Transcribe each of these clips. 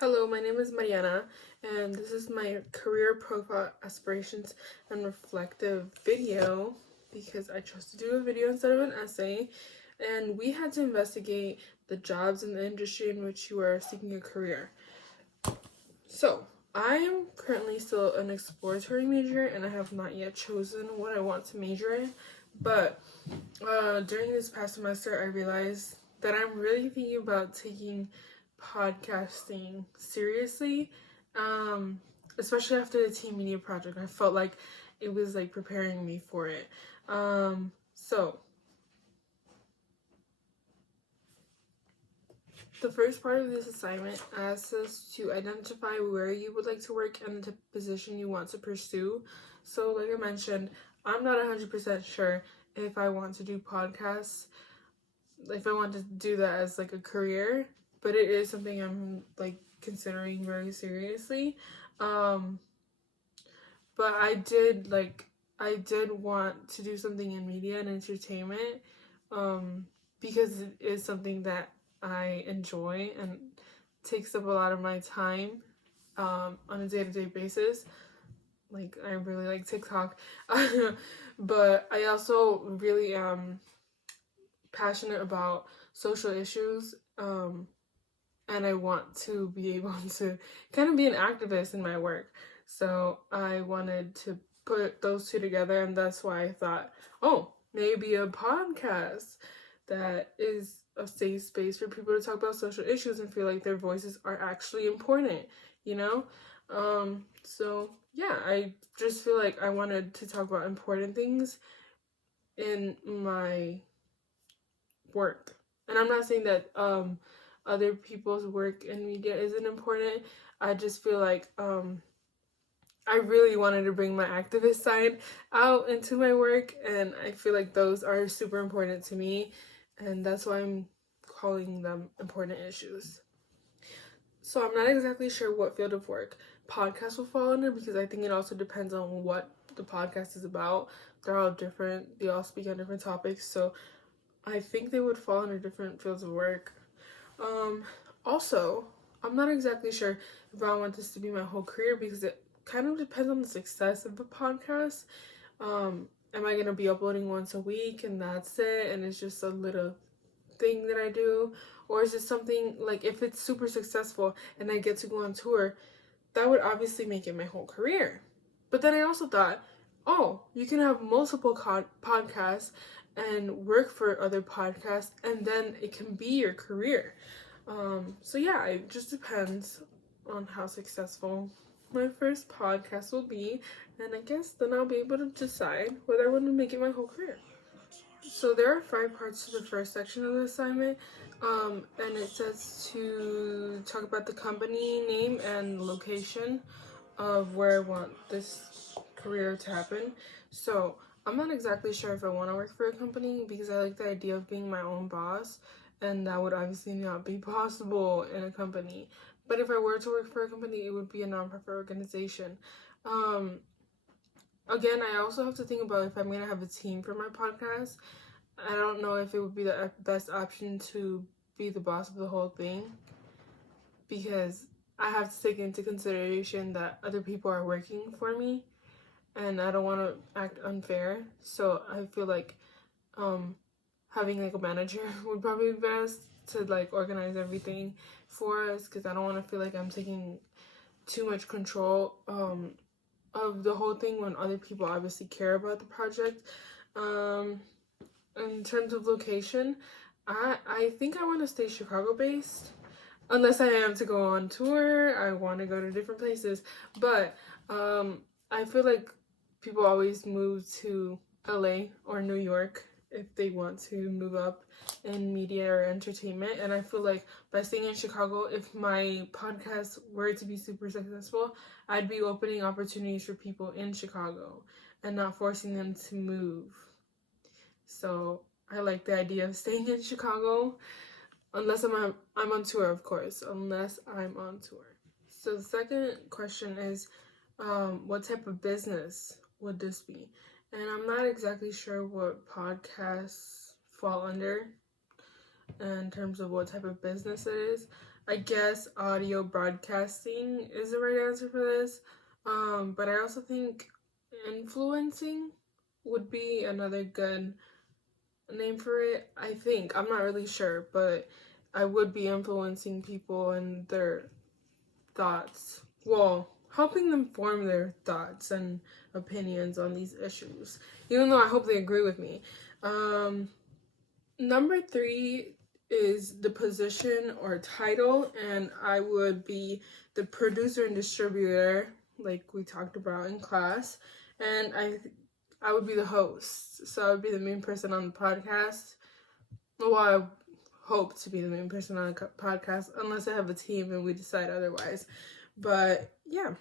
Hello, my name is Mariana, and this is my career profile aspirations and reflective video because I chose to do a video instead of an essay. And we had to investigate the jobs in the industry in which you are seeking a career. So, I am currently still an exploratory major and I have not yet chosen what I want to major in. But during this past semester, I realized that I'm really thinking about taking podcasting seriously, especially after the team media project. I felt like it was like preparing me for it. So the first part of this assignment asks us to identify where you would like to work and the position you want to pursue. So like I mentioned, I'm not 100% sure if I want to do podcasts, if I want to do that as like a career, but it is something I'm like considering very seriously. But I did want to do something in media and entertainment, because it is something that I enjoy and takes up a lot of my time on a day-to-day basis. Like, I really like TikTok. But I also really am passionate about social issues, and I want to be able to kind of be an activist in my work. So I wanted to put those two together, and that's why I thought, oh, maybe a podcast that is a safe space for people to talk about social issues and feel like their voices are actually important, you know? So yeah, I just feel like I wanted to talk about important things in my work. And I'm not saying that other people's work in media isn't important. I just feel like I really wanted to bring my activist side out into my work, and I feel like those are super important to me, and that's why I'm calling them important issues. So I'm not exactly sure what field of work podcasts will fall under, because I think it also depends on what the podcast is about. They're all different. They all speak on different topics, so I think they would fall under different fields of work. Also, I'm not exactly sure if I want this to be my whole career, because it kind of depends on the success of the podcast. Am I gonna be uploading once a week and that's it, and it's just a little thing that I do, or is it something like, if it's super successful and I get to go on tour, that would obviously make it my whole career. But then I also thought, oh, you can have multiple podcasts and work for other podcasts, and then it can be your career. So yeah, it just depends on how successful my first podcast will be, and I guess then I'll be able to decide whether I want to make it my whole career. So there are 5 parts to the first section of the assignment, and it says to talk about the company name and location of where I want this career to happen. So I'm not exactly sure if I want to work for a company, because I like the idea of being my own boss, and that would obviously not be possible in a company. But if I were to work for a company, it would be a nonprofit organization. Again, I also have to think about if I'm going to have a team for my podcast. I don't know if it would be the best option to be the boss of the whole thing, because I have to take into consideration that other people are working for me, and I don't want to act unfair. So I feel like having like a manager would probably be best to like organize everything for us, because I don't want to feel like I'm taking too much control of the whole thing when other people obviously care about the project. In terms of location, I think I want to stay Chicago based, unless I am to go on tour. I want to go to different places, but I feel like people always move to LA or New York if they want to move up in media or entertainment. And I feel like by staying in Chicago, if my podcast were to be super successful, I'd be opening opportunities for people in Chicago and not forcing them to move. So I like the idea of staying in Chicago, unless I'm on tour, of course, unless I'm on tour. So the second question is, what type of business would this be? And I'm not exactly sure what podcasts fall under in terms of what type of business it is. I guess audio broadcasting is the right answer for this. But I also think influencing would be another good name for it. I think. I'm not really sure, but I would be influencing people and their thoughts. Well, helping them form their thoughts and opinions on these issues. Even though I hope they agree with me. Number 3 is the position or title, and I would be the producer and distributor, like we talked about in class, and I would be the host, so I would be the main person on the podcast. Well, I hope to be the main person on the podcast, unless I have a team and we decide otherwise. But yeah,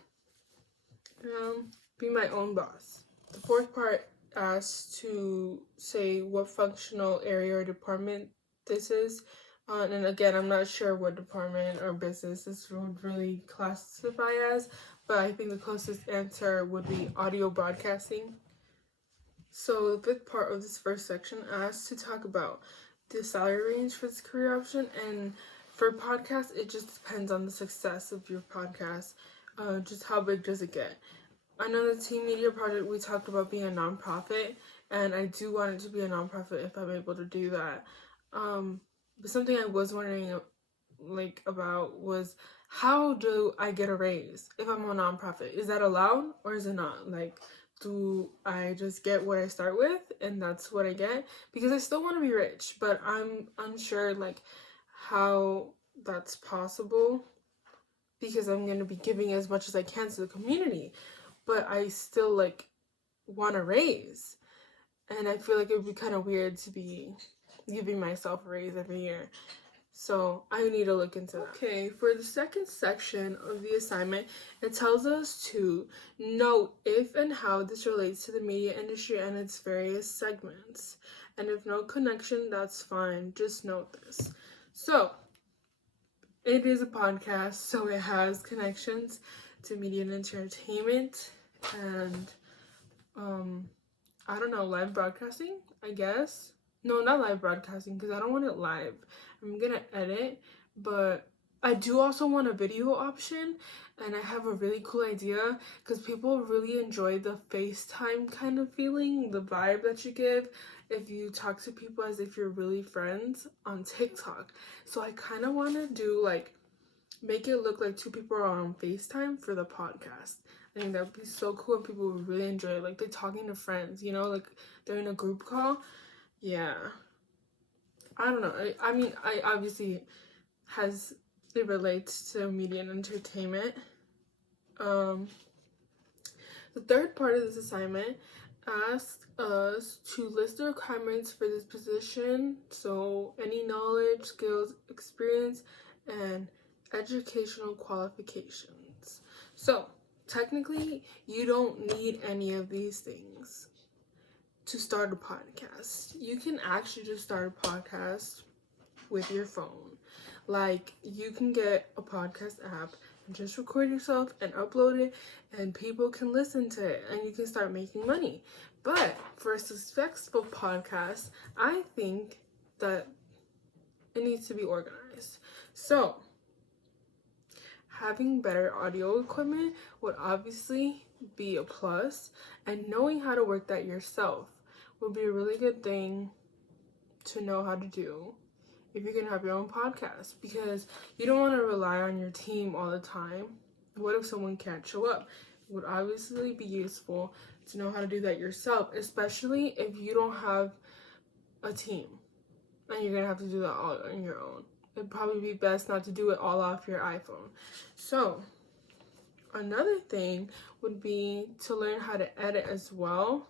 be my own boss. The 4th part asks to say what functional area or department this is. And again, I'm not sure what department or business this would really classify as, but I think the closest answer would be audio broadcasting. So the 5th part of this first section asks to talk about the salary range for this career option. And for podcasts, it just depends on the success of your podcast. Just how big does it get? I know the Teen Media Project, we talked about being a nonprofit, and I do want it to be a nonprofit if I'm able to do that. But something I was wondering about was, how do I get a raise if I'm a nonprofit? Is that allowed or is it not? Do I just get what I start with and that's what I get? Because I still want to be rich, but I'm unsure how that's possible, because I'm going to be giving as much as I can to the community, but I still want a raise, and I feel like it would be kind of weird to be giving myself a raise every year. So I need to look into that. Okay, for the second section of the assignment, it tells us to note if and how this relates to the media industry and its various segments. And if no connection, that's fine. Just note this. So it is a podcast, so it has connections to media and entertainment and I don't know, live broadcasting, I guess. No, not live broadcasting, because I don't want it live. I'm gonna edit, but I do also want a video option, and I have a really cool idea, because people really enjoy the FaceTime kind of feeling, the vibe that you give if you talk to people as if you're really friends on TikTok. So I kind of want to do make it look like 2 people are on FaceTime for the podcast. I think that would be so cool, and people would really enjoy it. They're talking to friends, they're in a group call. Yeah. I don't know. I mean, I obviously it relates to media and entertainment. The 3rd part of this assignment asks us to list the requirements for this position. So any knowledge, skills, experience, and educational qualifications. So technically, you don't need any of these things to start a podcast. You can actually just start a podcast with your phone. You can get a podcast app and just record yourself and upload it, and people can listen to it, and you can start making money. But for a successful podcast, I think that it needs to be organized. So having better audio equipment would obviously be a plus, and knowing how to work that yourself would be a really good thing to know how to do if you're gonna have your own podcast, because you don't want to rely on your team all the time. What if someone can't show up? It would obviously be useful to know how to do that yourself, especially if you don't have a team and you're gonna have to do that all on your own. It'd probably be best not to do it all off your iPhone. So another thing would be to learn how to edit as well,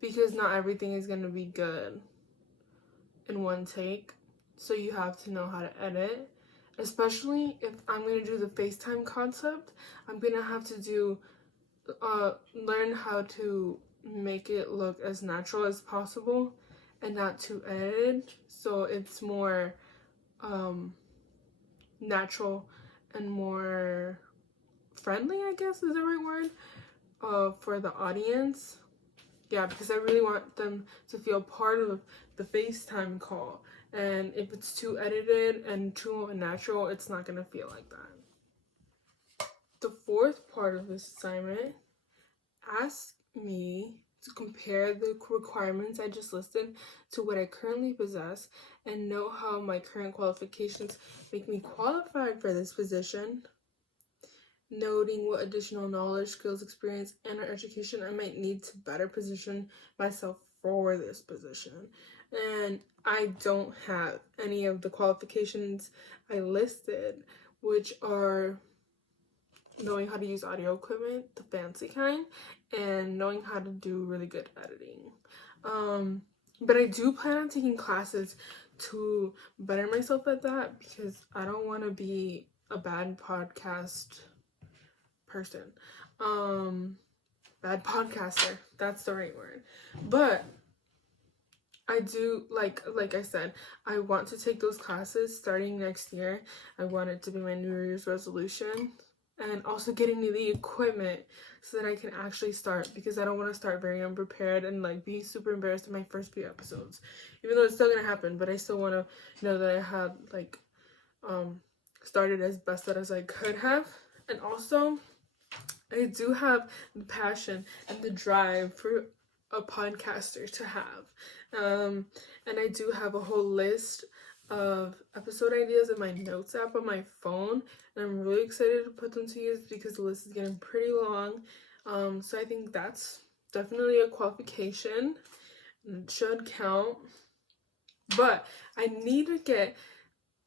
because not everything is going to be good in one take. So you have to know how to edit, especially if I'm going to do the FaceTime concept. I'm going to have to learn how to make it look as natural as possible and not too edited, so it's more natural and more friendly, I guess is the right word, for the audience. Yeah, because I really want them to feel part of the FaceTime call and if it's too edited and too unnatural, it's not gonna feel like that. The fourth part of this assignment, ask me to compare the requirements I just listed to what I currently possess and know how my current qualifications make me qualified for this position, noting what additional knowledge, skills, experience, and or education I might need to better position myself for this position. And I don't have any of the qualifications I listed, which are knowing how to use audio equipment, the fancy kind, and knowing how to do really good editing. But I do plan on taking classes to better myself at that, because I don't want to be a bad podcast person. Bad podcaster, that's the right word. But I do, like I said, I want to take those classes starting next year. I want it to be my New Year's resolution. And also getting me the equipment so that I can actually start, because I don't want to start very unprepared and like be super embarrassed in my first few episodes, even though it's still gonna happen. But I still want to know that I had like started as best as I could have. And also I do have the passion and the drive for a podcaster to have, and I do have a whole list of episode ideas in my notes app on my phone, and I'm really excited to put them to use because the list is getting pretty long. So I think that's definitely a qualification and it should count. But I need to get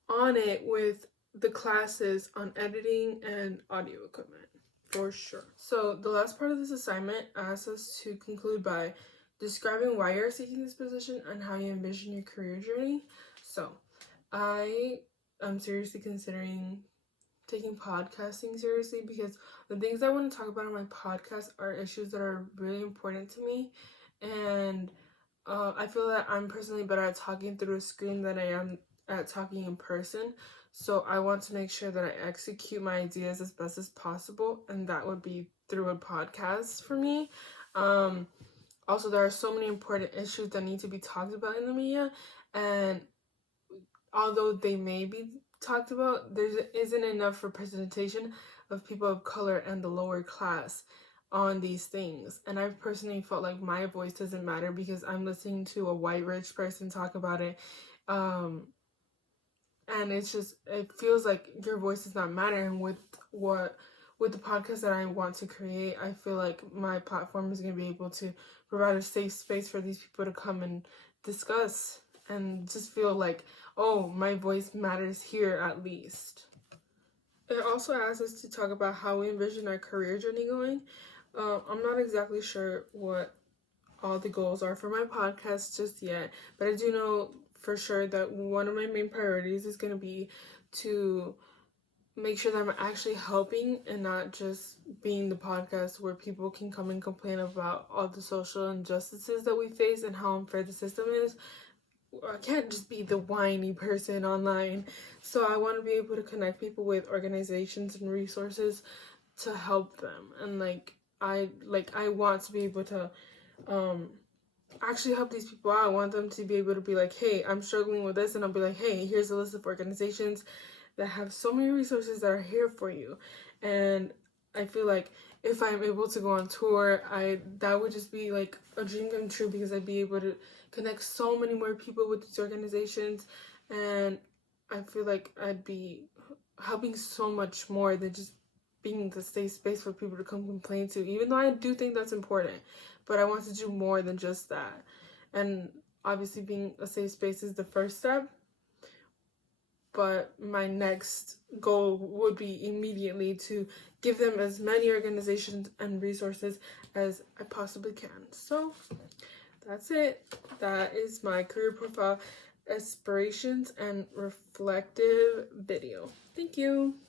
on it with the classes on editing and audio equipment for sure. So the last part of this assignment asks us to conclude by describing why you're seeking this position and how you envision your career journey. So I am seriously considering taking podcasting seriously, because the things I want to talk about on my podcast are issues that are really important to me, and I feel that I'm personally better at talking through a screen than I am at talking in person. So I want to make sure that I execute my ideas as best as possible, and that would be through a podcast for me. Also, there are so many important issues that need to be talked about in the media, and although they may be talked about, there isn't enough representation of people of color and the lower class on these things. And I've personally felt like my voice doesn't matter because I'm listening to a white rich person talk about it, and it feels like your voice does not matter. And with the podcast that I want to create, I feel like my platform is going to be able to provide a safe space for these people to come and discuss and just feel like, oh, my voice matters here at least. It also asks us to talk about how we envision our career journey going. I'm not exactly sure what all the goals are for my podcast just yet, but I do know for sure that one of my main priorities is going to be to make sure that I'm actually helping and not just being the podcast where people can come and complain about all the social injustices that we face and how unfair the system is. I can't just be the whiny person online. So I want to be able to connect people with organizations and resources to help them. And I want to be able to actually help these people out. I want them to be able to be like, hey, I'm struggling with this, and I'll be like, hey, here's a list of organizations that have so many resources that are here for you. And I feel like if I'm able to go on tour, that would just be like a dream come true, because I'd be able to connect so many more people with these organizations, and I feel like I'd be helping so much more than just being the safe space for people to come complain to, even though I do think that's important. But I want to do more than just that. And obviously being a safe space is the first step, but my next goal would be immediately to give them as many organizations and resources as I possibly can. So that's it. That is my career profile, aspirations, and reflective video. Thank you.